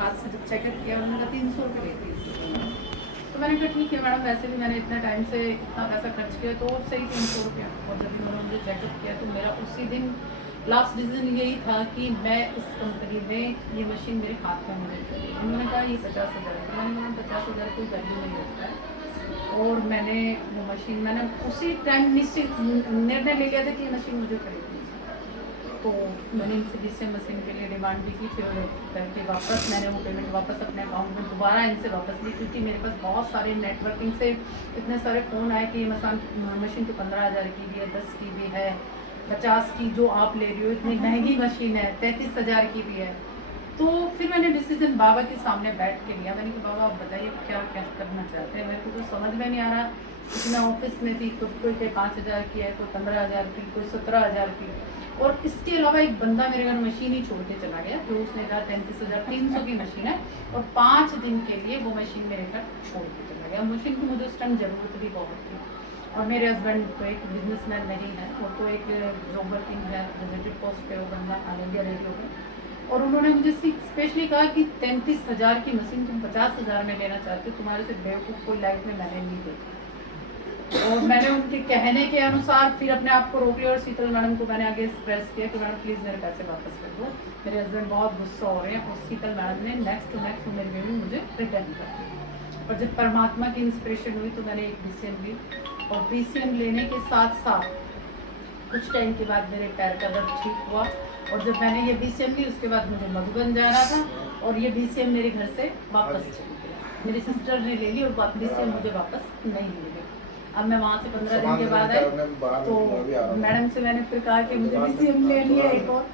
हाथ से जब चेकअप किया उन्होंने कहा 300 रुपये लेती है। तो मैंने कहा ठीक है मैडम, वैसे भी मैंने इतना टाइम से इतना पैसा खर्च किया तो सही 300 रुपया। और जब उन्होंने मुझे चेकअप किया तो मेरा उसी दिन लास्ट डिसीजन यही था कि मैं इस कंपनी में ये मशीन मेरे हाथ में मुझे चाहिए। उन्होंने कहा ये 50,000 है। मैंने कहा 50,000 कोई वैल्यू नहीं रखता है। और मैंने वो मशीन मैंने उसी टाइम निश्चित निर्णय ले लिया था कि ये मशीन मुझे खरीदनी है। तो मैंने इनसे DCM मशीन के लिए डिमांड भी की, फिर करके वापस मैंने वो पेमेंट वापस अपने अकाउंट में दोबारा इनसे वापस ली, क्योंकि मेरे पास बहुत सारे नेटवर्किंग से इतने सारे फ़ोन आए कि ये मशीन तो 15,000 की भी है, 10 की भी है, 50 की जो आप ले रही हो इतनी महंगी मशीन है, 33,000 की भी है। तो फिर मैंने डिसीजन बाबा के सामने बैठ के लिया। मैंने कहा बाबा आप बताइए क्या क्या करना चाहते हैं, मेरे को तो समझ में नहीं आ रहा। मैं ऑफिस में थी तो कोई 5,000 की है, कोई 15,000 की, कोई 17,000 की। और इसके अलावा एक बंदा मेरे घर मशीन ही छोड़ के चला गया, जो उसने कहा 33,300 की मशीन है और 5 दिन के लिए वो मशीन मेरे घर छोड़ के चला गया। मशीन की मुझे उस टाइम ज़रूरत भी बहुत थी। और मेरे हस्बैंड तो एक बिजनेसमैन नहीं है, वो तो एक जॉब वर्किंग है, विजिटिव पोस्ट पे वो बंदा ऑल इंडिया रेडियो में। और उन्होंने मुझे स्पेशली कहा कि 33,000 की मशीन तुम 50,000 में लेना चाहते हो, तुम्हारे से बेवकूफ़ कोई लाइफ में मैंने नहीं देखी। और मैंने उनके कहने के अनुसार फिर अपने आप को रोक लिया और शीतल मैडम को मैंने आगे एक्सप्रेस किया कि मैडम प्लीज़ मेरे पैसे वापस कर दो, मेरे हस्बैंड बहुत गुस्सा हो रहे हैं। और शीतल मैडम ने नेक्स्ट टू नेक्स्ट मेरे पेमेंट मुझे रिटर्न कर दी। और जब परमात्मा की इंस्पिरेशन हुई तो मैंने एक DCM ली। और DCM लेने के साथ साथ कुछ टाइम के बाद मेरे पैर का दर्द ठीक हुआ। और जब मैंने ये DCM ली उसके बाद मुझे मधुबन जाना था और ये DCM मेरे घर से वापस चली गई। मेरी सिस्टर ने ले ली और DCM मुझे वापस नहीं मिली। अब मैं वहाँ से 15 दिन के बाद आई तो मैडम से मैंने फिर कहा कि मुझे DCM लेनी है एक और।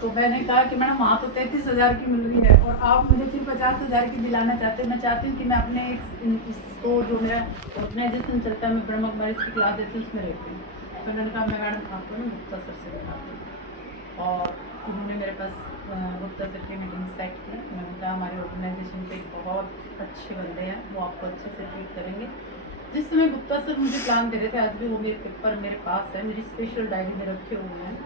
तो मैंने कहा कि मैडम वहाँ तो 33,000 की मिल रही है और आप मुझे फिर 50,000 की दिलाना चाहते हैं। मैं चाहती हूँ कि मैं अपने इसको जो मेरा ऑर्गेनाइजेशन चलता है, मैं ब्रह्म कुमारी की क्लास देती हूँ, उसमें रहती हूँ। तो मैंने कहा मैं मैडम आपको ना गुप्ता सर से बताती हूँ। और उन्होंने मेरे पास गुप्ता सर की मीटिंग सेट की। मैंने कहा हमारे ऑर्गेनाइजेशन पे बहुत अच्छे बंदे हैं, वो आपको अच्छे से ट्रीट करेंगे। जिस समय गुप्ता सर मुझे प्लान दे रहे थे, आज भी वो मेरे पेपर मेरे पास है, मेरी स्पेशल डायरी में रखे हुए हैं।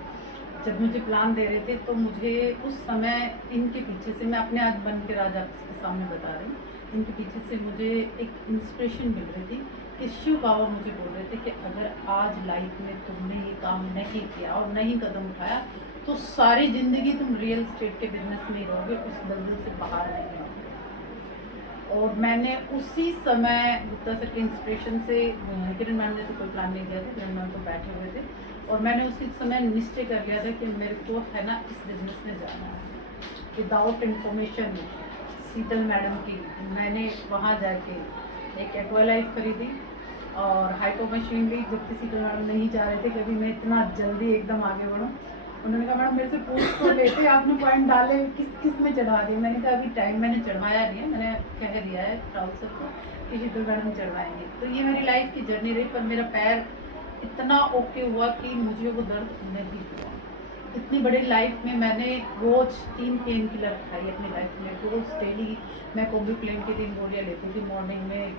जब मुझे प्लान दे रहे थे तो मुझे उस समय इनके पीछे से, मैं अपने आज बन के राज आपके सामने बता रही हूँ, इनके पीछे से मुझे एक इंस्पिरेशन मिल रही थी कि शिव बाबा मुझे बोल रहे थे कि अगर आज लाइफ में तुमने ये काम नहीं किया और नहीं कदम उठाया तो सारी ज़िंदगी तुम रियल स्टेट के बिजनेस में ही रहोगे, उस दलदल से बाहर नहीं आओगे। और मैंने उसी समय गुप्ता सर के इंस्पिरेशन से, किरण मैम ने तो कोई प्लान नहीं दिया था, किरण मैम तो बैठे हुए थे, और मैंने उसी समय निश्चय कर लिया था कि मेरे को है ना इस बिजनेस में जाना है। विदाउट इन्फॉर्मेशन शीतल मैडम की मैंने वहाँ जाके एक एक्वालाइफ खरीदी और हाइपो मशीन ली, जबकि शीतल मैडम नहीं चाह रहे थे कभी मैं इतना जल्दी एकदम आगे बढ़ूँ। उन्होंने कहा मैडम मेरे से पूछ तो लेते, आपने पॉइंट डाले किस किस में चढ़ा दिए। मैंने कहा अभी टाइम मैंने चढ़वाया नहीं है, मैंने कह दिया है राहुल सर को कि शीतल मैडम चढ़वाएंगे। तो ये मेरी लाइफ की जर्नी रही, पर मेरा पैर इतना ओके हुआ कि मुझे वो दर्द नहीं हुआ। इतनी बड़ी लाइफ में मैंने रोज़ 3 पेन किलर खाई अपनी लाइफ में, रोज़ डेली। मैं कोबिप्लेन की 3 गोलियाँ लेती थी, मॉर्निंग में,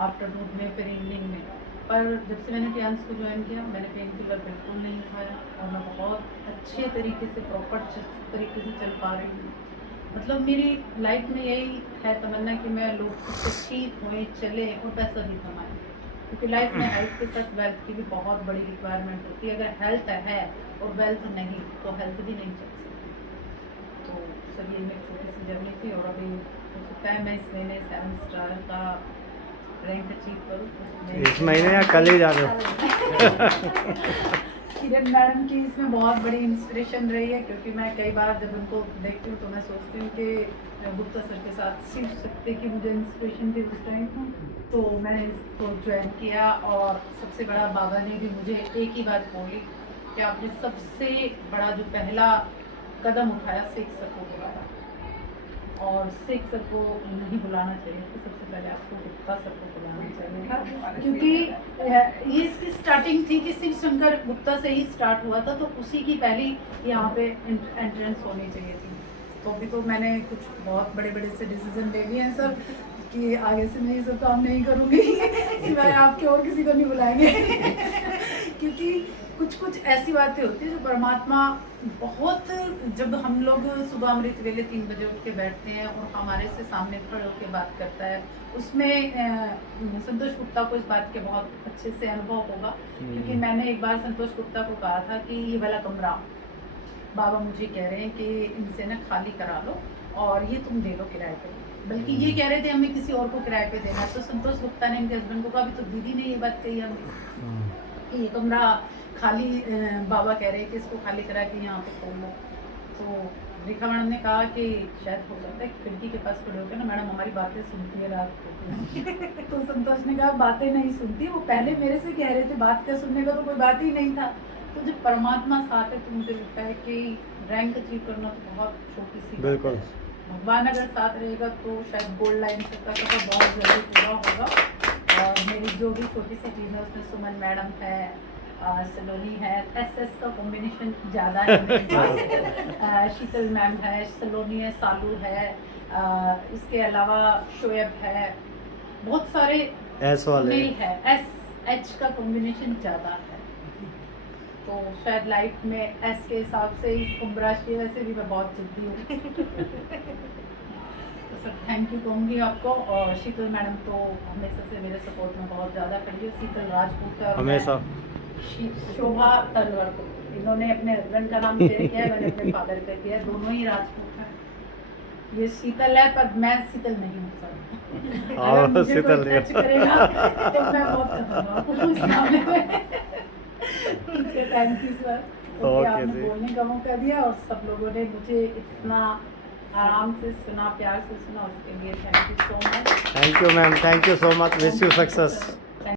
आफ्टरनून में, फिर इवनिंग में। पर जब से मैंने टियांस को ज्वाइन किया मैंने पेन किलर बिल्कुल नहीं खाया और मैं बहुत अच्छे तरीके से प्रॉपर तरीके से चल पा रही हूँ। मतलब मेरी लाइफ में यही है तमन्ना कि मैं लोग से ठीक हुए, चले और पैसा भी कमाएं, क्योंकि लाइफ में हेल्थ के साथ वेल्थ की भी बहुत बड़ी रिक्वायरमेंट होती है। अगर हेल्थ है और वेल्थ नहीं तो हेल्थ भी नहीं चल सकती। तो सर ये मेरी छोटी सी जर्नी थी और अभी हो सकता है मैं इस महीने 7 स्टार का रैंक अचीव करूँ। इस महीने या कल ही जा रहे हो? किरण मैडम की इसमें बहुत बड़ी इंस्पिरेशन रही है, क्योंकि मैं कई बार जब उनको देखती हूँ तो मैं सोचती हूँ कि गुप्ता सर के साथ सीख सकते कि मुझे इंस्पिरेशन थी उस टाइम। तो मैंने इसको ज्वाइन किया और सबसे बड़ा बाबा ने भी मुझे एक ही बात बोली कि आपने सबसे बड़ा जो पहला कदम उठाया सिख सर को बुलाया, और सिख सर को नहीं बुलाना चाहिए तो सबसे पहले आपको गुप्ता सर को बुलाना चाहिए था, क्योंकि ये इसकी स्टार्टिंग थी कि शिव शंकर गुप्ता से ही स्टार्ट हुआ था, तो उसी की पहली यहाँ पे एंट्रेंस होनी चाहिए थी। तो अभी तो मैंने कुछ बहुत बड़े बड़े से डिसीजन ले लिए हैं सर कि आगे से मैं ये सब काम नहीं करूँगी सिवाय आपके और किसी को नहीं बुलाएंगे क्योंकि कुछ कुछ ऐसी बातें होती है जो परमात्मा बहुत, जब हम लोग सुबह अमृत वेले 3 बजे उठ के बैठते हैं और हमारे से सामने खड़े होकर बात करता है, उसमें संतोष गुप्ता को इस बात के बहुत अच्छे से अनुभव होगा, क्योंकि मैंने एक बार संतोष गुप्ता को कहा था कि ये वाला कमरा बाबा मुझे कह रहे हैं कि इनसे ना खाली करा लो और ये तुम दे लो किराए पे, बल्कि ये कह रहे थे हमें किसी और को किराए पे देना है। तो संतोष गुप्ता ने इनके हस्बैंड को कहा, अभी तो दीदी ने ये बात कही हमें कि ये कमरा खाली, बाबा कह रहे हैं कि इसको खाली करा के यहाँ पे खोल लो। तो रेखा मैडम ने कहा कि शायद हो सकता है खिड़की के पास खड़े होकर ना मैडम हमारी बातें सुनती है रात को। तो संतोष ने कहा बातें नहीं सुनती, वो पहले मेरे से कह रहे थे, बात क्या सुनने का तो कोई बात ही नहीं था। तो जब परमात्मा साथ है तो मुझे लगता है कि रैंक अचीव करना तो बहुत छोटी सी बिल्कुल। भगवान अगर साथ रहेगा तो शायद गोल्ड लाइन का सफर बहुत जल्दी पूरा होगा। और मेरी जो भी छोटी सी टीम है उसमें सुमन मैडम है, सलोनी है, एसएस का कॉम्बिनेशन ज़्यादा है मेरे पास। शीतल मैम है, सलोनी है, सालू है, इसके अलावा शोएब है, बहुत सारे एस वाले सुनील है, एस एच का कॉम्बिनेशन ज़्यादा है। तो शायद लाइफ में एस के हिसाब से ही कुंभ राशि, वैसे भी मैं बहुत जिद्दी हूँ। तो सर थैंक यू कहूँगी आपको। और शीतल मैडम तो हमेशा से मेरे सपोर्ट में बहुत ज़्यादा खड़ी है। शीतल राजपूत है और हमेशा शोभा तलवर को, इन्होंने अपने हस्बैंड का नाम मेरे किया है, मैंने अपने फादर का किया है, दोनों ही राजपूत हैं। ये शीतल है पर मैं शीतल नहीं हूँ सर। अगर मुझे शीतल कोई टच करेगा तो मैं बहुत खतरनाक हूँ इस मामले में। ठीक है, थैंक यू सर कि ओके आपने जी। बोलने का मौका दिया और सब लोगों ने मुझे इतना आराम से सुना, प्यार से सुना, उसके लिए thank you so much. Thank you ma'am, thank you so much, wish you success.